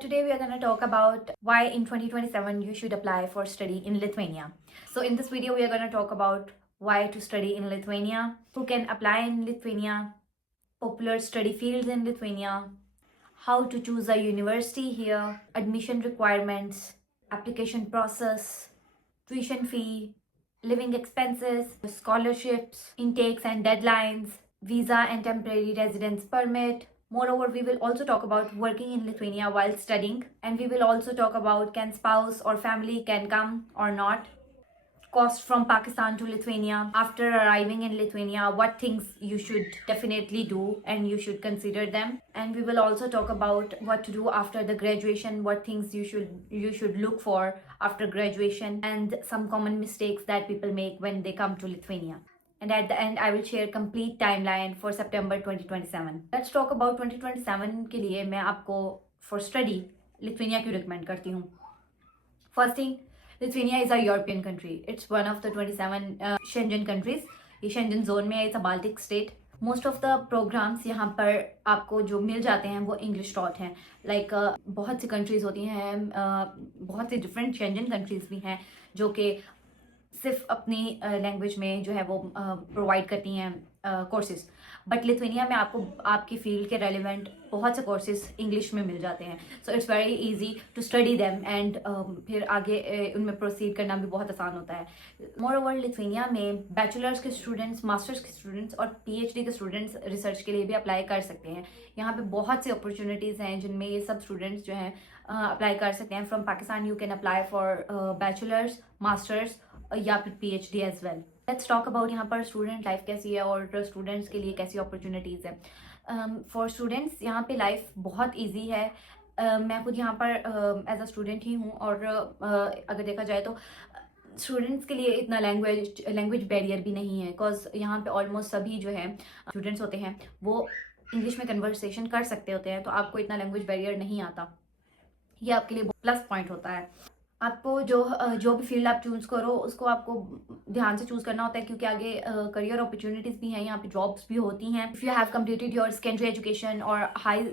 Today we are going to talk about why in 2027 you should apply for study in Lithuania. So in this video we are going to talk about why to study in Lithuania, who can apply in Lithuania, popular study fields in Lithuania, how to choose a university here, admission requirements, application process, tuition fee, living expenses, scholarships, intakes and deadlines, visa and temporary residence permit. Moreover, we will also talk about working in Lithuania while studying, and we will also talk about can spouse or family can come or not, cost from Pakistan to Lithuania. After arriving in Lithuania, what things you should definitely do and you should consider them. And we will also talk about what to do after the graduation, what things you should look for after graduation, and some common mistakes that people make when they come to Lithuania. And at the end, I will share complete timeline for September 2027. Let's talk about 2027 के लिए मैं आपको for study Lithuania क्यों recommend करती हूँ. First thing, Lithuania is a European country. It's one of the 27 Schengen countries. ये Schengen zone में है. It's a Baltic state. Most of the programs यहाँ पर आपको जो मिल जाते हैं वो English taught हैं. Like बहुत सी countries होती हैं, बहुत सी different Schengen countries भी हैं जो कि सिर्फ अपनी लैंग्वेज में जो है वो प्रोवाइड करती हैं कोर्सेज. बट लिथुआनिया में आपको आपकी फील्ड के रेलिवेंट बहुत से कोर्सेज इंग्लिश में मिल जाते हैं. So it's very easy to study them and फिर आगे उनमें प्रोसीड करना भी बहुत आसान होता है. मोर ओवर लिथुआनिया में बैचलर्स के स्टूडेंट्स, मास्टर्स के स्टूडेंट्स और पीएचडी के स्टूडेंट्स रिसर्च के लिए भी अप्लाई कर सकते हैं. यहाँ पे बहुत सी अपॉर्चुनिटीज़ हैं जिनमें ये सब स्टूडेंट्स जो हैं अप्लाई कर सकते हैं. From Pakistan you can apply for bachelors, masters या फिर PhD as well. Let's talk about यहाँ पर स्टूडेंट लाइफ कैसी है और स्टूडेंट्स के लिए कैसी अपॉर्चुनिटीज़ है. फॉर स्टूडेंट्स यहाँ पे लाइफ बहुत इजी है. मैं खुद यहाँ पर एज अ स्टूडेंट ही हूँ और अगर देखा जाए तो स्टूडेंट्स के लिए इतना लैंग्वेज बैरियर भी नहीं है. बिकॉज यहाँ पे ऑलमोस्ट सभी जो है स्टूडेंट्स होते हैं वो इंग्लिश में कन्वर्सेशन कर सकते होते हैं, तो आपको इतना लैंग्वेज बैरियर नहीं आता. ये आपके लिए प्लस पॉइंट होता है. आपको जो भी फील्ड आप चूज़ करो उसको आपको ध्यान से चूज़ करना होता है क्योंकि आगे करियर अपॉर्चुनिटीज़ भी हैं, यहाँ पे जॉब्स भी होती हैं. If you have completed your secondary education और हाई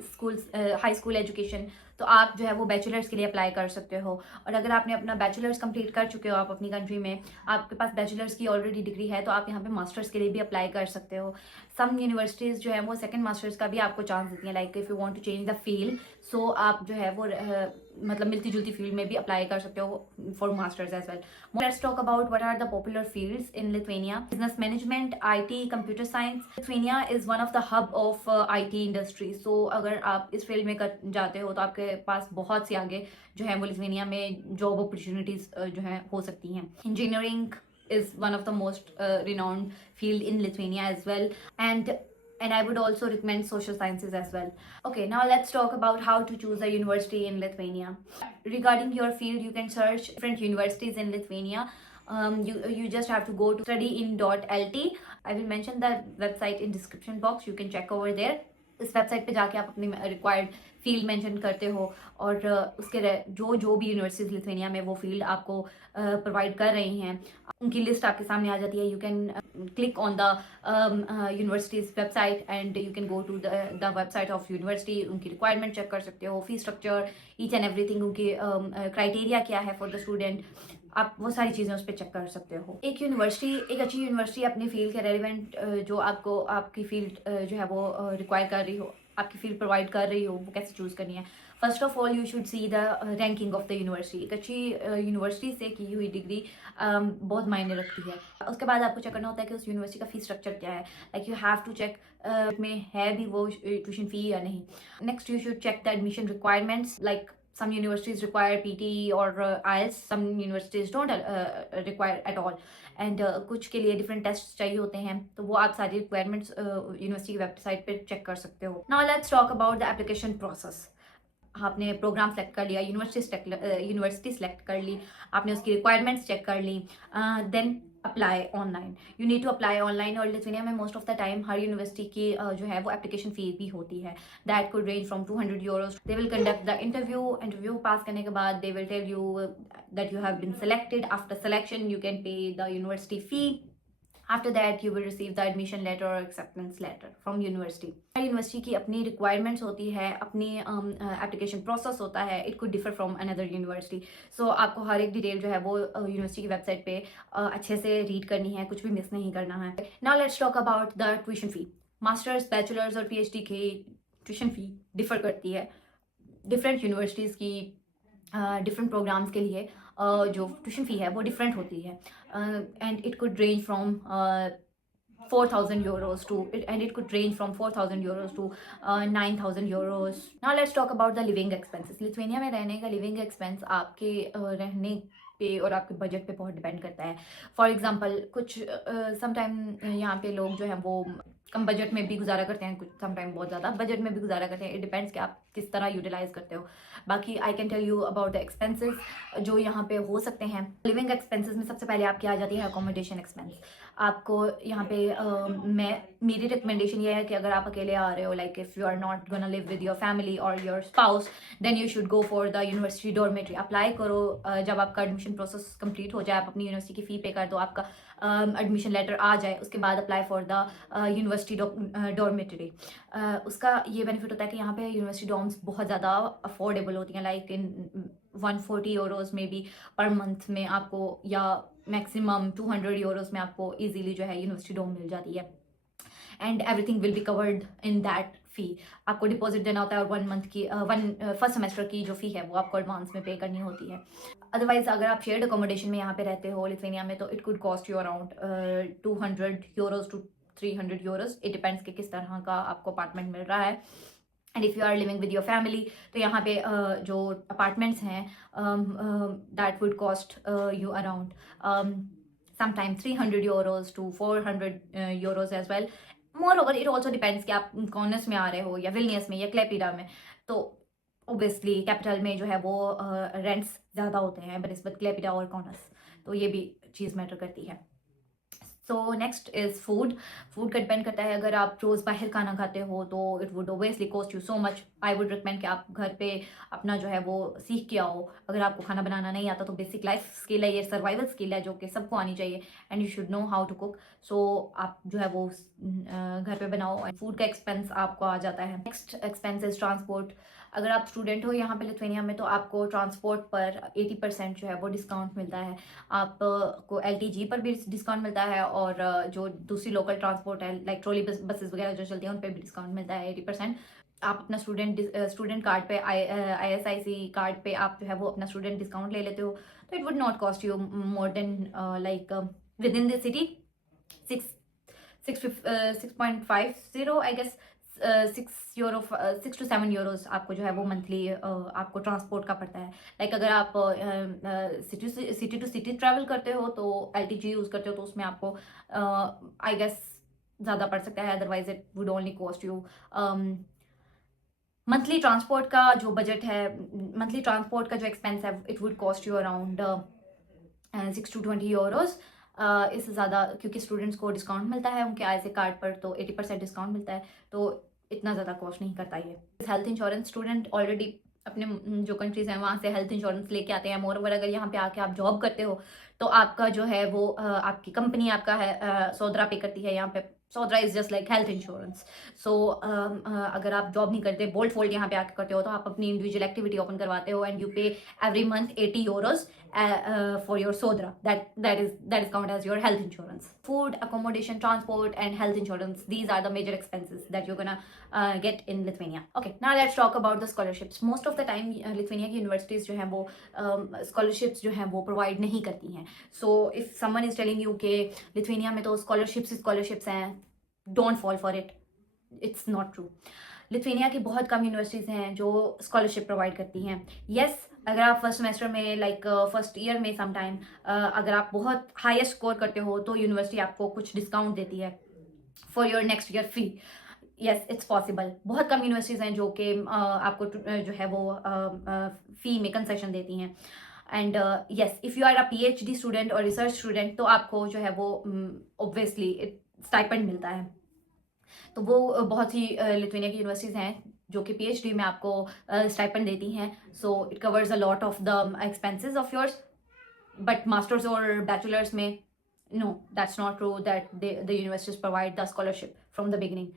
स्कूल एजुकेशन तो आप जो है वो बैचलर्स के लिए अप्लाई कर सकते हो. और अगर आपने अपना बैचलर्स कंप्लीट कर चुके हो आप अपनी कंट्री में, आपके पास बैचलर्स की ऑलरेडी डिग्री है, तो आप यहाँ पे मास्टर्स के लिए भी अप्लाई कर सकते हो. सम यूनिवर्सिटीज़ जो है वो सेकंड मास्टर्स का भी आपको चांस देती हैं. Like if you want to change the field, so आप जो है वो मतलब मिलती जुलती फील्ड में भी अप्लाई कर सकते हो for masters as well. Let's talk about what are the popular fields in Lithuania. Business management, IT, computer science. Lithuania is one of the hub of IT industry. So अगर आप इस field में जाते हो तो आपके पास बहुत सी आगे जो है वो लिथुआनिया में जॉब अपॉर्चुनिटीज जो है हो सकती हैं. Engineering is one of the most renowned field in Lithuania as well, and I would also recommend social sciences as well. Okay, now let's talk about how to choose a university in Lithuania. Regarding your field, you can search different universities in Lithuania. You just have to go to studyin.lt. I will mention the website in description box. You can check over there. इस website पे जाके आप अपनी required field mention करते हो और उसके जो भी यूनिवर्सिटीज लिथुआनिया में वो फील्ड आपको प्रोवाइड कर रही हैं उनकी लिस्ट आपके सामने आ जाती है. You can click on the universities website and you can go to the website of university. उनकी रिक्वायरमेंट चेक कर सकते हो, fee structure, each and everything, उनकी क्राइटेरिया क्या है फॉर द स्टूडेंट, आप वो सारी चीज़ें उस पर चेक कर सकते हो. एक अच्छी यूनिवर्सिटी अपनी फील्ड के रेलिवेंट जो आपको आपकी फील्ड जो है वो रिक्वायर कर रही हो, आपकी फील्ड प्रोवाइड कर रही हो, वो कैसे चूज़ करनी है. First of all you should see the ranking of the university. एक अच्छी यूनिवर्सिटी से की हुई डिग्री बहुत मायने रखती है. उसके बाद आपको चेक करना होता है कि उस यूनिवर्सिटी का फी स्ट्रक्चर क्या है. Like you have to check में है भी वो ट्यूशन फी या नहीं. Next you should check the admission requirements. Like some universities require PT or IELTS, some universities don't require at all, and कुछ के लिए different tests चाहिए होते हैं, तो वो आप सारी requirements यूनिवर्सिटी की वेबसाइट पे चेक कर सकते हो. Now let's talk about the application process. आपने प्रोग्राम सेलेक्ट कर लिया, यूनिवर्सिटी सेलेक्ट कर ली, आपने उसकी रिक्वायरमेंट्स चेक कर ली, then apply online. You need to apply online. और लिथुआनिया में मोस्ट ऑफ द टाइम हर यूनिवर्सिटी की जो है वो एप्लीकेशन फी भी होती है. That could range from 200 euros. They will conduct the interview pass करने के बाद they will tell you that you have been selected. After selection you can pay the university fee. After that you will receive the admission letter और acceptance letter from university. University की अपनी requirements होती है, अपनी application process होता है, it could differ from another university. So आपको हर एक डिटेल जो है वो यूनिवर्सिटी की वेबसाइट पे अच्छे से रीड करनी है, कुछ भी मिस नहीं करना है। Now let's talk about the tuition fee. Masters, bachelors और पीएचडी की ट्यूशन फी डिफर करती है डिफरेंट यूनिवर्सिटीज़ की। डिफरेंट प्रोग्राम्स के लिए जो ट्यूशन फ़ी है वो डिफरेंट होती है, and it could range from 4,000 euros to it could range from 4,000 euros to 9,000 euros. Now let's talk about the living expenses. Lithuania में रहने का लिविंग एक्सपेंस आपके रहने पे और आपके बजट पे बहुत डिपेंड करता है। फॉर एग्जांपल कुछ समटाइम यहाँ पे लोग जो है वो कम बजट में भी गुजारा करते हैं, कुछ समटाइम बहुत ज़्यादा बजट में भी गुजारा करते हैं। इट डिपेंड्स कि आप किस तरह यूटिलाइज करते हो। बाकी I can tell you about the expenses जो यहाँ पे हो सकते हैं। लिविंग एक्सपेंसेस में सबसे पहले आपकी आ जाती है अकोमोडेशन एक्सपेंस। आपको यहाँ पे मेरी रिकमेंडेशन ये है कि अगर आप अकेले आ रहे हो, like if you are not gonna live with your family और your spouse, then you should go for the university dormitory. Apply करो, जब आपका एडमिशन प्रोसेस कंप्लीट हो जाए, आप अपनी यूनिवर्सिटी की फ़ी पे कर दो, आपका एडमिशन लेटर आ जाए, उसके बाद apply for the university dormitory. उसका ये बेनिफिट होता है कि यहाँ पे यूनिवर्सिटी डॉर्म्स बहुत ज़्यादा अफोर्डेबल होती हैं, लाइक इन 140 euros में भी पर मंथ में आपको, या मैक्सिमम 200 euros में आपको इजीली जो है यूनिवर्सिटी डॉर्म मिल जाती है। And everything will be covered in that fee. आपको डिपॉजिट देना होता है और 1 मंथ की फर्स्ट सेमेस्टर की जो फ़ी है वो आपको एडवांस में पे करनी होती है। अदरवाइज अगर आप शेयर्ड अकोमोडेशन में यहाँ पे रहते हो लिथुआनिया में, तो it could cost you around 200 euros to 300 euros। It depends कि किस तरह का आपको अपार्टमेंट मिल रहा है। And if you are living with your family, तो यहाँ पे जो अपार्टमेंट्स हैं that would cost you around sometime 300 euros to 400 euros as well. Moreover it also depends कि आप कॉर्नस में आ रहे हो या विलनियस में या क्लेपिडा में। तो ओबियसली कैपिटल में जो है वो रेंट्स ज़्यादा होते हैं बनिस्बत क्लेपिडा और कॉर्नस, तो ये भी चीज़ मैटर करती है। So next is food. Food का डिपेंड करता है, अगर आप रोज़ बाहर खाना खाते हो तो it would obviously cost you so much. I would recommend कि आप घर पे अपना जो है वो सीख के आओ। अगर आपको खाना बनाना नहीं आता तो बेसिक लाइफ स्किल है, ये सर्वाइवल स्किल है जो कि सबको आनी चाहिए, and you should know how to cook. So आप जो है वो घर पे बनाओ। फूड का एक्सपेंस आपको आ जाता है। Next expense is transport. अगर आप स्टूडेंट हो यहाँ पे लिथुआनिया में, तो आपको ट्रांसपोर्ट पर 80% जो है वो डिस्काउंट मिलता है। आपको LTG पर भी डिस्काउंट मिलता है, और जो दूसरी लोकल ट्रांसपोर्ट है लाइक ट्रॉली बसेस वगैरह जो चलती हैं उन पर भी डिस्काउंट मिलता है 80%। आप अपना स्टूडेंट कार्ड पे ISIC कार्ड पे आप जो है वो अपना स्टूडेंट डिस्काउंट ले लेते हो, तो it would not cost you more than like within the city 6.50 I guess 6 to 7 euros आपको जो है वो मंथली आपको ट्रांसपोर्ट का पड़ता है। लाइक अगर आप सिटी टू सिटी ट्रैवल करते हो तो LTG यूज़ करते हो तो उसमें आपको आई गेस ज़्यादा पड़ सकता है, otherwise it would only cost you monthly transport का जो बजट है, मंथली ट्रांसपोर्ट का जो एक्सपेंस है, it would cost you around 6 to 20 euros। इससे ज़्यादा क्योंकि स्टूडेंट्स को डिस्काउंट मिलता है उनके ISIC कार्ड पर, तो 80% डिस्काउंट मिलता है, तो इतना ज़्यादा कॉस्ट नहीं करता ये। हेल्थ इंश्योरेंस, स्टूडेंट ऑलरेडी अपने जो कंट्रीज़ हैं वहाँ से हेल्थ इंश्योरेंस लेके आते हैं। मोर ओवर अगर यहाँ पे आके आप जॉब करते हो तो आपका जो है वो आपकी कंपनी आपका है सोदरा पे करती है यहाँ पे। Sodra is just like health insurance. So अगर आप जॉब नहीं करते, बोल्ड फोल्ड यहाँ पे आके करते हो, तो आप अपनी इंडिविजुअल एक्टिविटी ओपन करवाते हो एंड यू पे every month 80 euros for your Sodra. That is counted as your health insurance. Food, accommodation, transport, and health insurance. These are the major expenses that you're gonna get in Lithuania. Okay, now let's talk about the scholarships. Most of the time, Lithuania की universities जो हैं वो scholarships जो हैं वो provide नहीं करती हैं. So if someone is telling you कि Lithuania में तो scholarships हैं, don't fall for it. It's not true. Lithuania की बहुत कम यूनिवर्सिटीज़ हैं जो स्कॉलरशिप प्रोवाइड करती हैं। येस, अगर आप फर्स्ट सेमेस्टर में लाइक फर्स्ट ईयर में समटाइम अगर आप बहुत हाईएस्ट स्कोर करते हो तो यूनिवर्सिटी आपको कुछ डिस्काउंट देती है for your next year fee. Yes, it's possible. बहुत कम यूनिवर्सिटीज़ हैं जो कि आपको जो है वो फ़ी में कंसेशन देती हैं। And yes, if you are a PhD student और रिसर्च स्टूडेंट तो आपको जो है वो ऑब्वियसली स्टाइपेंड मिलता है। तो वो बहुत ही लिथुआनिया की यूनिवर्सिटीज़ हैं जो कि PhD में आपको स्टाइपेंड देती हैं। So it covers a lot of the expenses of yours. But masters और बैचलर्स में No, that's not true that the universities provide the scholarship from the beginning.